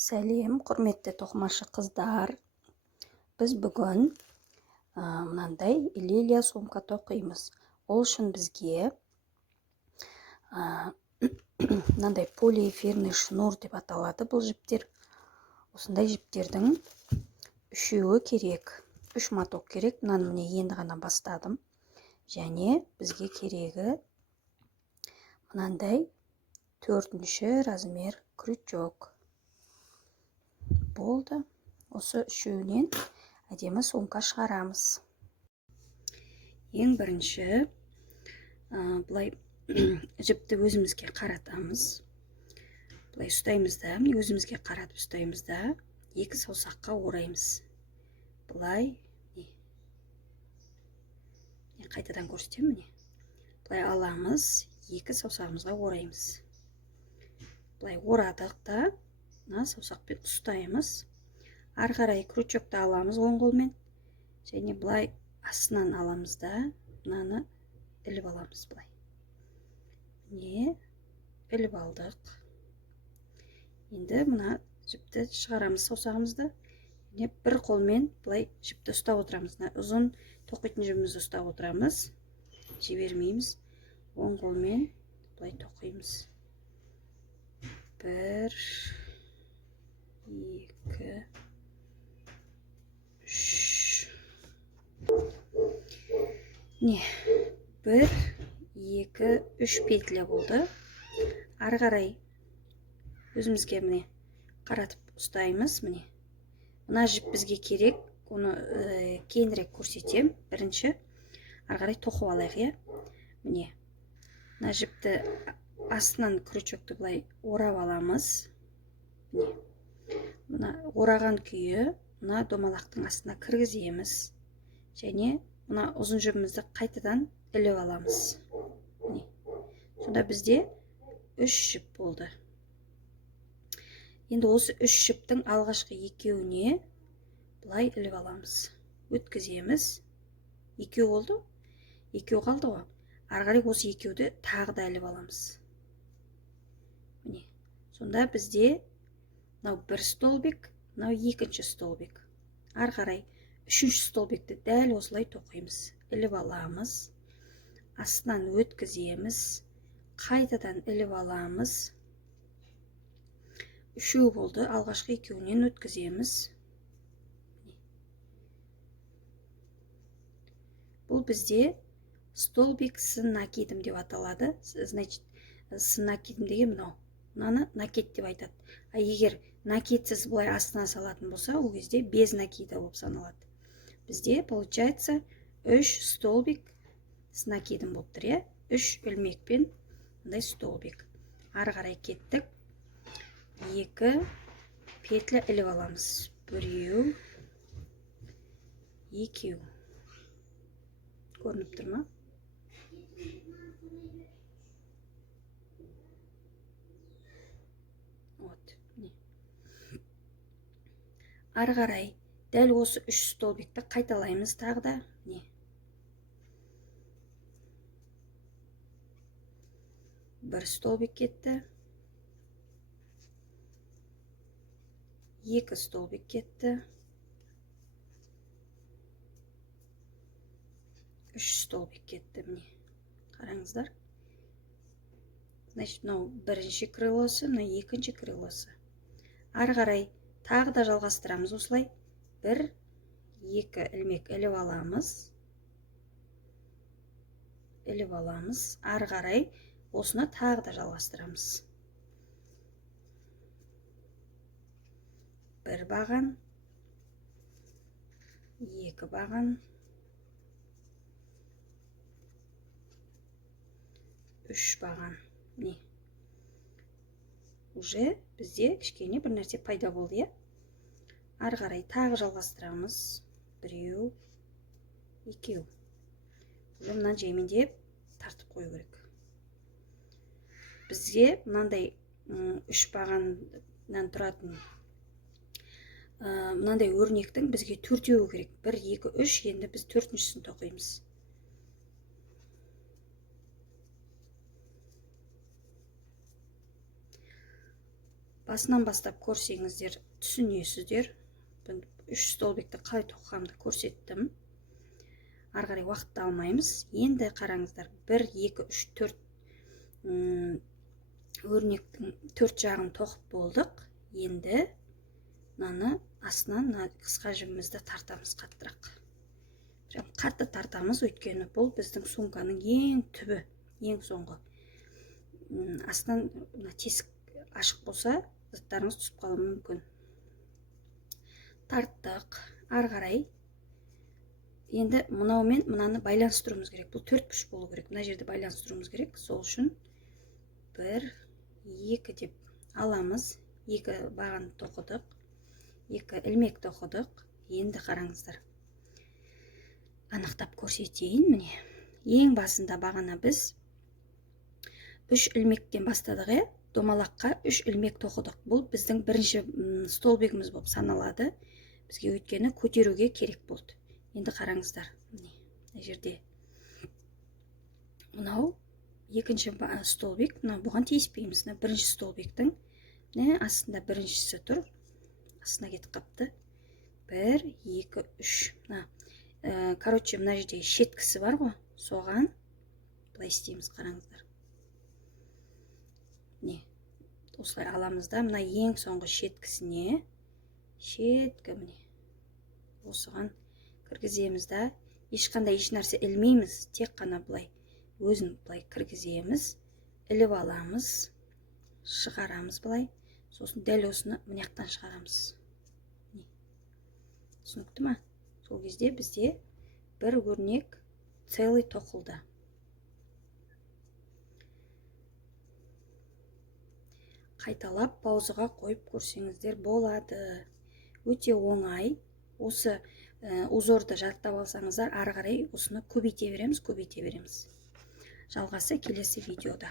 Сәлем, құрметті тоқымашы қыздар. Біз бүгін мынандай лилия сумка тоқимыз. Ол үшін бізге мынандай полиэфирный шнур деп аталады бұл жіптер. Осындай жіптердің үшеуі керек. 3 моток керек. Мынаны міне енді ғана бастадым. Және бізге керегі мынандай 4-ші размер крючок. Болды. Осы үшеуінен әдемі сумка шығарамыз. Ең бірінші бұлай жіпті өзімізге қаратамыз. Бұлай ұстаймыз да, өзімізге қаратып ұстаймыз да, 2 саусаққа ораймыз. Бұлай, қайтадан көрсетемін міне. Бұлай аламыз, 2 саусағымызға ораймыз. Бұлай орадық та, мына саусақпен ұстаймыз. Ары қарай крючокты аламыз оң қолмен. Және бұлай астынан аламыз да, мынаны іліп аламыз бұлай. Міне, іліп алдық. Енді мына жіпті шығарамыз саусағымызды. Міне бір қолмен бұлай жіпті ұстап отырамыз. Ұзын тоқитын жібімізді ұстап отырамыз. Жібермейміз. Оң қолмен бұлай тоқимыз. 1, 2, 3. Не, 1, 2, 3 петля болды. Ары қарай өзімізге міне қаратып ұстаймыз. Міне. Мына жіп бізге керек. Оны кейінірек көрсетем. Бірінші ары қарай тоқып алайық. Міне. Мына жіпті астынан крючокты бұлай орап аламыз. Міне. Мына ораған күйі мына домалақтың астына кіргіземіз. Және мына ұзын жібімізді қайтадан іліп аламыз. Міне. Сонда бізде 3 жіп болды. Енді осы 3 жіптің алғашқы екеуіне бұлай іліп аламыз. Өткіземіз. 2 болды. 2 қалды ғой. Ары қарай осы екеуді тағы да іліп аламыз. Міне. Сонда бізде мынау 1 столбик, мынау 2-ші столбик. Ары қарай 3-ші столбикті дәл осылай тоқимыз. Іліп аламыз. Астынан өткіземіз. Қайтадан іліп аламыз. 3 болды. Алғашқы екеуінен өткіземіз. Бұл бізде столбик с накидом деп аталады. Значит, с накидом деген мынау. Мынаны накид деп айтады. А егер накидсіз бұлай астына салатын болса, ол кезде без накида болып саналады. Бізде получается 3 столбик с накидом болып тұр. 3 ілмекпен мындай столбик. Ары қарай кеттік. 2 петля іліп аламыз. 1, 2. Көрініп тұр ма? Ары қарай дәл осы 3 столбикті қайталаймыз тағы да. Не? 1 столбик кетті. 2 столбик кетті. 3 столбик кетті. Міне. Қараңыздар. Значит, мынау бірінші крылосы, мынау екінші крылосы. Ары қарай тағы да жалғастырамыз осылай. 1, 2 ілмек іліп аламыз. Іліп аламыз. Ары қарай осыны тағы да жалғастырамыз. 1 баған. 2 баған. 3 баған. Не? Уже бізде кішкене бір нәрсе пайда болды. Ары қарай тағы жалғастырамыз. 1, 2. Уже мынаны жаймен тартып қою керек. Бізге мынандай 3 бағаннан тұратын мынандай өрнектің бізге 4-еуі керек. 1, 2, 3. Енді біз 4-шісін тоқимыз. басынан бастап көрсеңіздер түсінесіздер. 3 столбикті қалай тоқығанымды көрсеттім. Ары қарай уақытты алмаймыз. Енді қараңыздар, 1 2 3 4 өрнектің 4 жағын тоқып болдық. Енді мынаны астынан қысқа жібімізді тартамыз қаттырақ. Прям қатты тартамыз, өйткені бұл біздің сумканың ең түбі, ең соңғы. Астынан тесік ашық болса, заттарыңыз түсіп қалуы мүмкін. Тарттық, ары қарай. Енді мынаумен мынаны байланыстыруымыз керек. Бұл 4 пүш болу керек. Мына жерде байланыстыруымыз керек. Сол үшін 1 2 деп аламыз. 2 бағаны тоқыдық. 2 ілмек тоқыдық. Енді қараңыздар. Анықтап көрсетейін, міне. Ең басында бағана біз 3 ілмектен бастадық, домалаққа 3 ілмек тоқыдық. Бұл біздің бірінші столбигіміз болып саналады. Бізге өйткені көтеруге керек болды. Енді қараңыздар, міне жерде мынау екінші столбик, бұған тиіспейміз. Бірінші столбиктің астында біріншісі тұр, астына кетіп қапты. 1 2 3. Короче, мына жерде шеткісі бар ғой, соған былай істейміз, қараңыздар. Не, осылай аламыз да, мына ең соңғы шеткісіне, шеткі міне, осыған кіргіземіз да, ешқандай еш нәрсе ілмейміз, тек қана былай өзін былай кіргіземіз, іліп аламыз, шығарамыз былай, сосын дәл осыны мынаяқтан шығарамыз. Түсінікті ма? Сол кезде бізде бір өрнек целый тоқылды. Қайталап паузаға қойып көрсеңіздер болады. Өте оңай. Осы узорды жаттап алсаңыздар, ары қарай осыны көбейте береміз. Жалғасы келесі видеода.